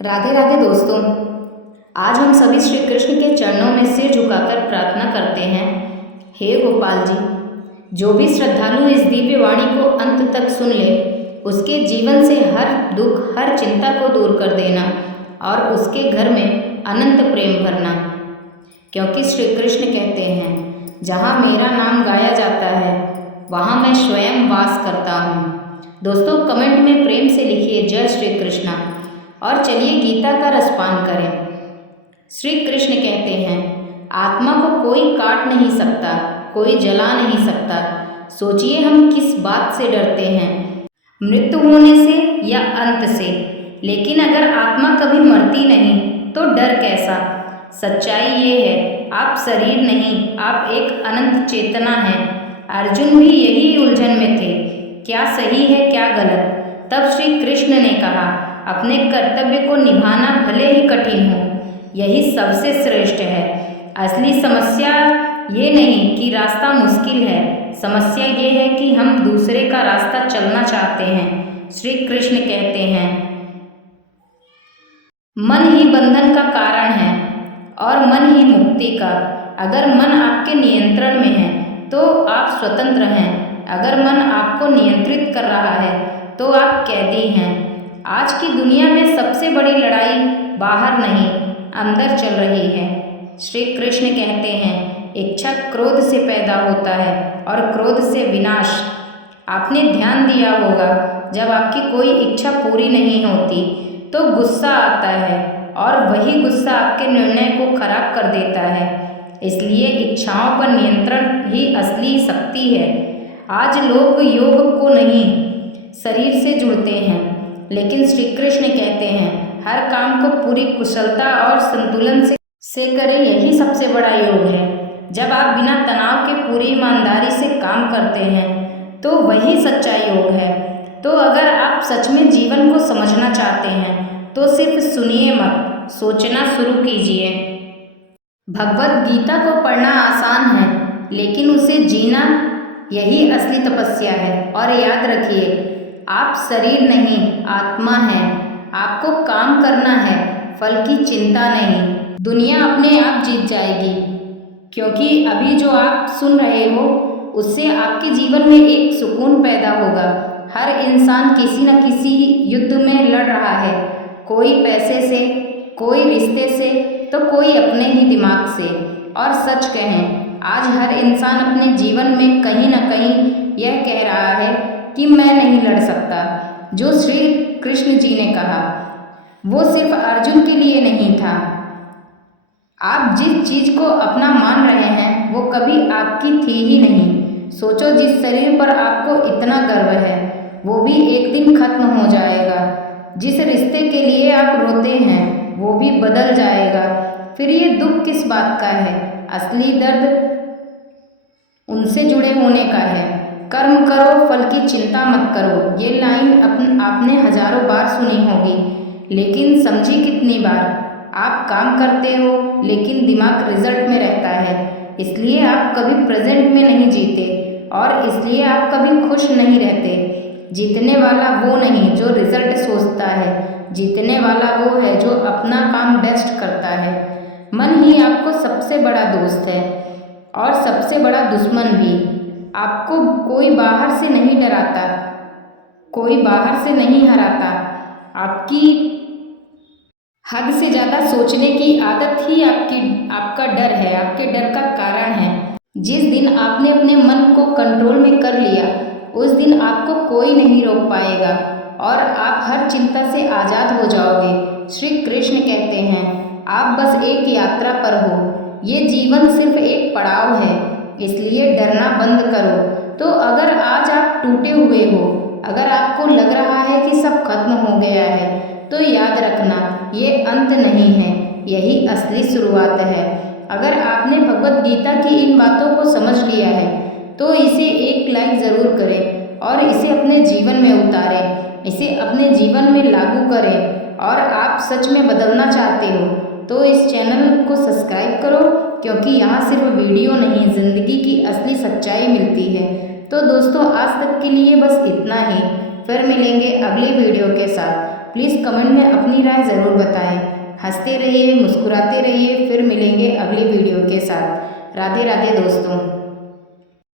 राधे राधे दोस्तों, आज हम सभी श्री कृष्ण के चरणों में सिर झुकाकर प्रार्थना करते हैं। हे गोपाल जी, जो भी श्रद्धालु इस दिव्य वाणी को अंत तक सुन ले, उसके जीवन से हर दुख हर चिंता को दूर कर देना और उसके घर में अनंत प्रेम भरना। क्योंकि श्री कृष्ण कहते हैं, जहाँ मेरा नाम गाया जाता है वहाँ मैं स्वयं वास करता हूँ। दोस्तों, कमेंट में प्रेम से लिखिए जय श्री कृष्णा और चलिए गीता का रसपान करें। श्री कृष्ण कहते हैं, आत्मा को कोई काट नहीं सकता, कोई जला नहीं सकता। सोचिए हम किस बात से डरते हैं, मृत्यु होने से या अंत से। लेकिन अगर आत्मा कभी मरती नहीं तो डर कैसा। सच्चाई ये है, आप शरीर नहीं, आप एक अनंत चेतना हैं। अर्जुन भी यही उलझन में थे, क्या सही है क्या गलत। तब श्री कृष्ण ने कहा, अपने कर्तव्य को निभाना भले ही कठिन हो, यही सबसे श्रेष्ठ है। असली समस्या ये नहीं कि रास्ता मुश्किल है, समस्या ये है कि हम दूसरे का रास्ता चलना चाहते हैं। श्री कृष्ण कहते हैं, मन ही बंधन का कारण है और मन ही मुक्ति का। अगर मन आपके नियंत्रण में है तो आप स्वतंत्र हैं, अगर मन आपको नियंत्रित कर रहा है तो आप कैदी हैं। आज की दुनिया में सबसे बड़ी लड़ाई बाहर नहीं, अंदर चल रही है। श्री कृष्ण कहते हैं, इच्छा क्रोध से पैदा होता है और क्रोध से विनाश। आपने ध्यान दिया होगा, जब आपकी कोई इच्छा पूरी नहीं होती तो गुस्सा आता है और वही गुस्सा आपके निर्णय को खराब कर देता है। इसलिए इच्छाओं पर नियंत्रण ही असली शक्ति है। आज लोग योग को नहीं, शरीर से जुड़ते हैं, लेकिन श्री कृष्ण कहते हैं, हर काम को पूरी कुशलता और संतुलन से करें, यही सबसे बड़ा योग है। जब आप बिना तनाव के पूरी ईमानदारी से काम करते हैं तो वही सच्चा योग है। तो अगर आप सच में जीवन को समझना चाहते हैं तो सिर्फ सुनिए मत, सोचना शुरू कीजिए। भगवत गीता को पढ़ना आसान है, लेकिन उसे जीना यही असली तपस्या है। और याद रखिए, आप शरीर नहीं, आत्मा हैं। आपको काम करना है, फल की चिंता नहीं। दुनिया अपने आप जीत जाएगी, क्योंकि अभी जो आप सुन रहे हो उससे आपके जीवन में एक सुकून पैदा होगा। हर इंसान किसी न किसी युद्ध में लड़ रहा है, कोई पैसे से, कोई रिश्ते से, तो कोई अपने ही दिमाग से। और सच कहें, आज हर इंसान अपने जीवन में कहीं ना कहीं यह कह रहा है कि मैं नहीं लड़ सकता। जो श्री कृष्ण जी ने कहा वो सिर्फ अर्जुन के लिए नहीं था। आप जिस चीज को अपना मान रहे हैं वो कभी आपकी थी ही नहीं। सोचो, जिस शरीर पर आपको इतना गर्व है वो भी एक दिन खत्म हो जाएगा। जिस रिश्ते के लिए आप रोते हैं वो भी बदल जाएगा। फिर ये दुख किस बात का है? असली दर्द उनसे जुड़े होने का है। कर्म करो, फल की चिंता मत करो। ये लाइन आपने हजारों बार सुनी होगी, लेकिन समझी कितनी बार? आप काम करते हो लेकिन दिमाग रिजल्ट में रहता है, इसलिए आप कभी प्रेजेंट में नहीं जीते और इसलिए आप कभी खुश नहीं रहते। जीतने वाला वो नहीं जो रिजल्ट सोचता है, जीतने वाला वो है जो अपना काम बेस्ट करता है। मन ही आपको सबसे बड़ा दोस्त है और सबसे बड़ा दुश्मन भी। आपको कोई बाहर से नहीं डराता, कोई बाहर से नहीं हराता। आपकी हद से ज़्यादा सोचने की आदत ही आपका डर है, आपके डर का कारण है। जिस दिन आपने अपने मन को कंट्रोल में कर लिया, उस दिन आपको कोई नहीं रोक पाएगा और आप हर चिंता से आज़ाद हो जाओगे। श्री कृष्ण कहते हैं, आप बस एक यात्रा पर हो, ये जीवन सिर्फ एक पड़ाव है, इसलिए डरना बंद करो। तो अगर आज आप टूटे हुए हो, अगर आपको लग रहा है कि सब खत्म हो गया है, तो याद रखना, ये अंत नहीं है, यही असली शुरुआत है। अगर आपने भगवत गीता की इन बातों को समझ लिया है तो इसे एक लाइक ज़रूर करें और इसे अपने जीवन में उतारें, इसे अपने जीवन में लागू करें। और आप सच में बदलना चाहते हो तो इस चैनल को सब्सक्राइब करो, क्योंकि यहाँ सिर्फ वीडियो नहीं, ज़िंदगी की असली सच्चाई मिलती है। तो दोस्तों, आज तक के लिए बस इतना ही। फिर मिलेंगे अगले वीडियो के साथ। प्लीज़ कमेंट में अपनी राय ज़रूर बताएं। हंसते रहिए, मुस्कुराते रहिए। फिर मिलेंगे अगली वीडियो के साथ। राधे राधे दोस्तों।